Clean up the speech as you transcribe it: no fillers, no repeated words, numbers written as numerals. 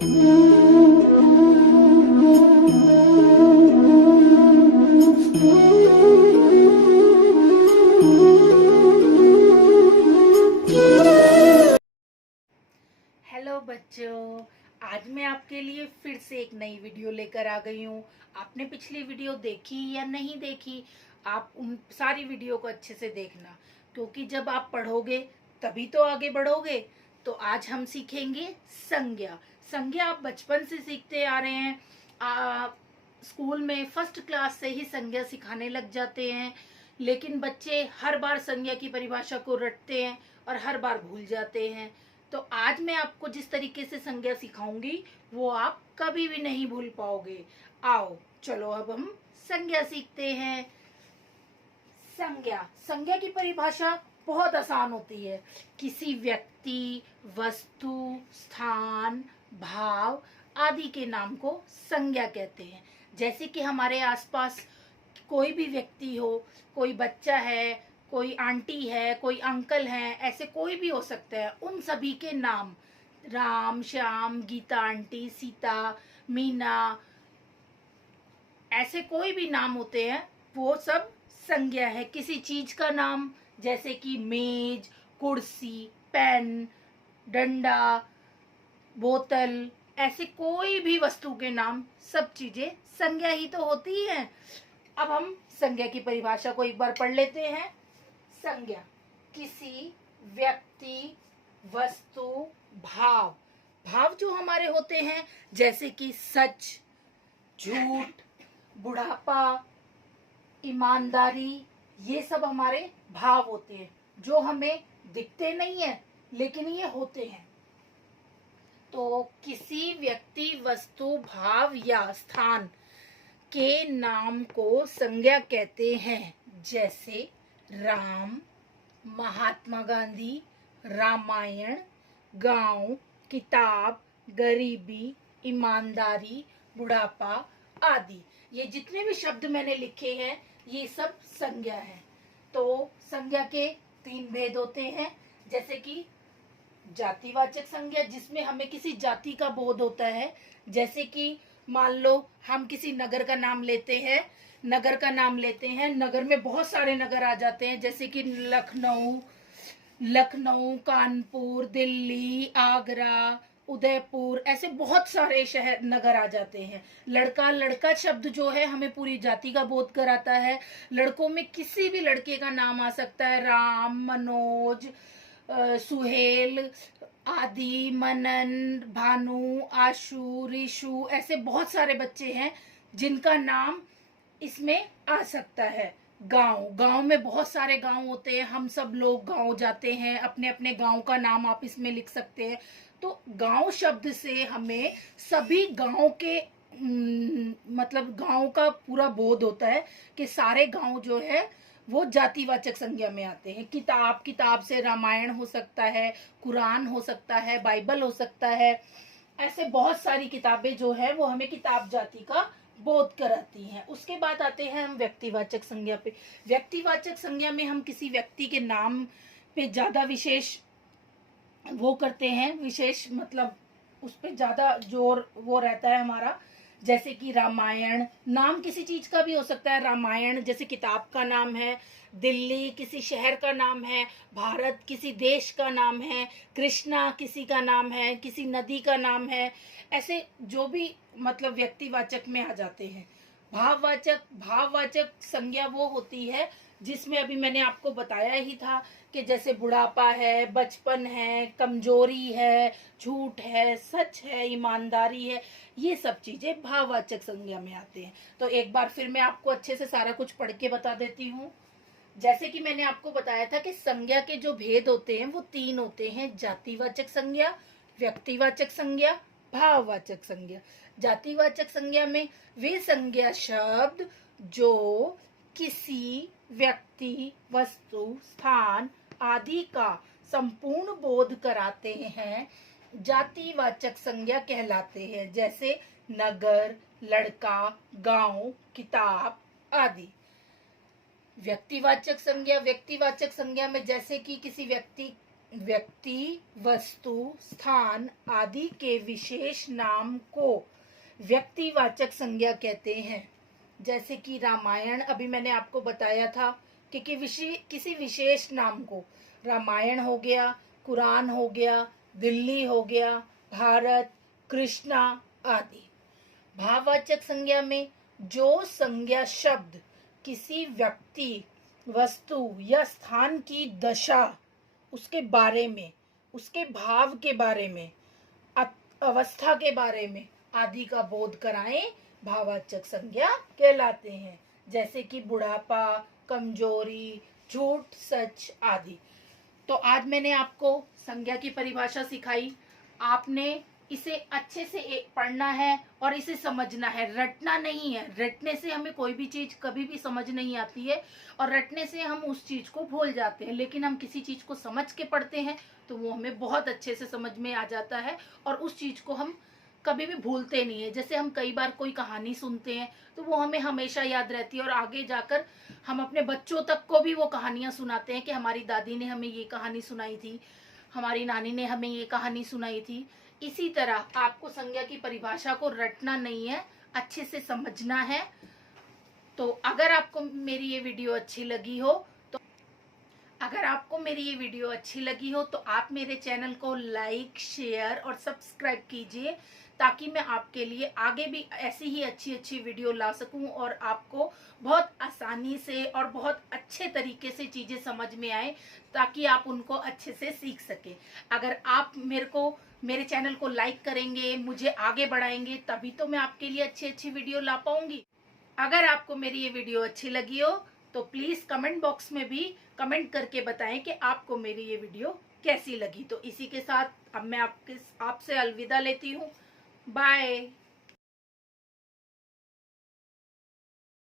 Hello बच्चों, आज मैं आपके लिए फिर से एक नई वीडियो लेकर आ गई हूँ। आपने पिछली वीडियो देखी या नहीं देखी, आप उन सारी वीडियो को अच्छे से देखना, क्योंकि जब आप पढ़ोगे तभी तो आगे बढ़ोगे। तो आज हम सीखेंगे संज्ञा। संज्ञा आप बचपन से सीखते आ रहे हैं। स्कूल में फर्स्ट क्लास से ही संज्ञा सिखाने लग जाते हैं, लेकिन बच्चे हर बार संज्ञा की परिभाषा को रटते हैं और हर बार भूल जाते हैं। तो आज मैं आपको जिस तरीके से संज्ञा सिखाऊंगी वो आप कभी भी नहीं भूल पाओगे। आओ चलो अब हम संज्ञा सीखते हैं। संज्ञा संज्ञा की परिभाषा बहुत आसान होती है। किसी व्यक्ति, वस्तु, स्थान, भाव आदि के नाम को संज्ञा कहते हैं। जैसे कि हमारे आसपास कोई भी व्यक्ति हो, कोई बच्चा है, कोई आंटी है, कोई अंकल है, ऐसे कोई भी हो सकता है, उन सभी के नाम राम, श्याम, गीता आंटी, सीता, मीना, ऐसे कोई भी नाम होते हैं, वो सब संज्ञा है। किसी चीज का नाम जैसे कि मेज, कुर्सी, पेन, डंडा, बोतल, ऐसे कोई भी वस्तु के नाम, सब चीजें संज्ञा ही तो होती हैं। अब हम संज्ञा की परिभाषा को एक बार पढ़ लेते हैं। संज्ञा किसी व्यक्ति, वस्तु, भाव। भाव जो हमारे होते हैं जैसे कि सच, झूठ, बुढ़ापा, ईमानदारी, ये सब हमारे भाव होते हैं जो हमें दिखते नहीं है लेकिन ये होते हैं। तो किसी व्यक्ति, वस्तु, भाव या स्थान के नाम को संज्ञा कहते हैं। जैसे राम, महात्मा गांधी, रामायण, गांव, किताब, गरीबी, ईमानदारी, बुढ़ापा आदि। ये जितने भी शब्द मैंने लिखे हैं ये सब संज्ञा है। तो संज्ञा के 3 भेद होते हैं। जैसे कि जातिवाचक संज्ञा, जिसमें हमें किसी जाति का बोध होता है। जैसे कि मान लो हम किसी नगर का नाम लेते हैं, नगर में बहुत सारे नगर आ जाते हैं, जैसे कि लखनऊ, कानपुर, दिल्ली, आगरा, उदयपुर, ऐसे बहुत सारे शहर नगर आ जाते हैं। लड़का शब्द जो है हमें पूरी जाति का बोध कराता है। लड़कों में किसी भी लड़के का नाम आ सकता है, राम, मनोज, सुहेल आदि, मनन, भानु, आशु, रिशु, ऐसे बहुत सारे बच्चे हैं जिनका नाम इसमें आ सकता है। गांव में बहुत सारे गांव होते हैं, हम सब लोग गांव जाते हैं, अपने अपने गांव का नाम आप इसमें लिख सकते हैं। तो गांव शब्द से हमें सभी गांव के मतलब गांव का पूरा बोध होता है कि सारे गांव जो है वो जातिवाचक संज्ञा में आते हैं। किताब से रामायण हो सकता है, कुरान हो सकता है, बाइबल हो सकता है। ऐसे बहुत सारी किताबें जो है वो हमें किताब जाति का बोध कराती हैं। उसके बाद आते हैं हम व्यक्तिवाचक संज्ञा पे। व्यक्तिवाचक संज्ञा में हम किसी व्यक्ति के नाम पे ज्यादा विशेष वो करते हैं, विशेष मतलब उस पे ज्यादा जोर वो रहता है हमारा। जैसे कि रामायण, नाम किसी चीज का भी हो सकता है। रामायण जैसे किताब का नाम है, दिल्ली किसी शहर का नाम है, भारत किसी देश का नाम है, कृष्णा किसी का नाम है, किसी नदी का नाम है। ऐसे जो भी मतलब व्यक्तिवाचक में आ जाते हैं। भाववाचक संज्ञा वो होती है जिसमें अभी मैंने आपको बताया ही था कि जैसे बुढ़ापा है, बचपन है, कमजोरी है, झूठ है, सच है, ईमानदारी है, ये सब चीजें भाववाचक संज्ञा में आते हैं। तो एक बार फिर मैं आपको अच्छे से सारा कुछ पढ़ के बता देती हूँ। जैसे कि मैंने आपको बताया था कि संज्ञा के जो भेद होते हैं वो 3 होते हैं। जातिवाचक संज्ञा, व्यक्तिवाचक संज्ञा, भाववाचक संज्ञा। जातिवाचक संज्ञा में वे संज्ञा शब्द जो किसी व्यक्ति, वस्तु, स्थान आदि का संपूर्ण बोध कराते हैं जातिवाचक संज्ञा कहलाते हैं। जैसे नगर, लड़का, गांव, किताब आदि। व्यक्तिवाचक संज्ञा में जैसे कि किसी व्यक्ति व्यक्ति, वस्तु, स्थान आदि के विशेष नाम को व्यक्तिवाचक संज्ञा कहते हैं। जैसे कि रामायण, अभी मैंने आपको बताया था कि किसी विशेष नाम को, रामायण हो गया, कुरान हो गया, दिल्ली हो गया, भारत, कृष्णा आदि। भाववाचक संज्ञा में जो संज्ञा शब्द किसी व्यक्ति, वस्तु या स्थान की दशा, उसके बारे में, उसके भाव के बारे में, अवस्था के बारे में आदि का बोध कराएं, भाववाचक संज्ञा कहलाते हैं। जैसे कि बुढ़ापा, कमजोरी, झूठ, सच आदि। तो आज मैंने आपको संज्ञा की परिभाषा सिखाई। आपने इसे अच्छे से पढ़ना है और इसे समझना है, रटना नहीं है। रटने से हमें कोई भी चीज कभी भी समझ नहीं आती है और रटने से हम उस चीज को भूल जाते हैं। लेकिन हम किसी चीज को समझ के पढ़ते हैं तो वो हमें बहुत अच्छे से समझ में आ जाता है और उस चीज को हम कभी भी भूलते नहीं है। जैसे हम कई बार कोई कहानी सुनते हैं तो वो हमें हमेशा याद रहती है और आगे जाकर हम अपने बच्चों तक को भी वो कहानियां सुनाते हैं कि हमारी दादी ने हमें ये कहानी सुनाई थी, हमारी नानी ने हमें ये कहानी सुनाई थी। इसी तरह आपको संज्ञा की परिभाषा को रटना नहीं है, अच्छे से समझना है। तो अगर आपको मेरी ये वीडियो अच्छी लगी हो तो आप मेरे चैनल को लाइक, शेयर और सब्सक्राइब कीजिए, ताकि मैं आपके लिए आगे भी ऐसी ही अच्छी अच्छी वीडियो ला सकूं और आपको बहुत आसानी से और बहुत अच्छे तरीके से चीजें समझ में आए, ताकि आप उनको अच्छे से सीख सके। अगर आप मेरे चैनल को लाइक करेंगे, मुझे आगे बढ़ाएंगे, तभी तो मैं आपके लिए अच्छी अच्छी वीडियो ला पाऊंगी। अगर आपको मेरी ये वीडियो अच्छी लगी हो तो प्लीज कमेंट बॉक्स में भी कमेंट करके बताएं कि आपको मेरी ये वीडियो कैसी लगी। तो इसी के साथ अब मैं आपसे अलविदा लेती हूँ। बाय।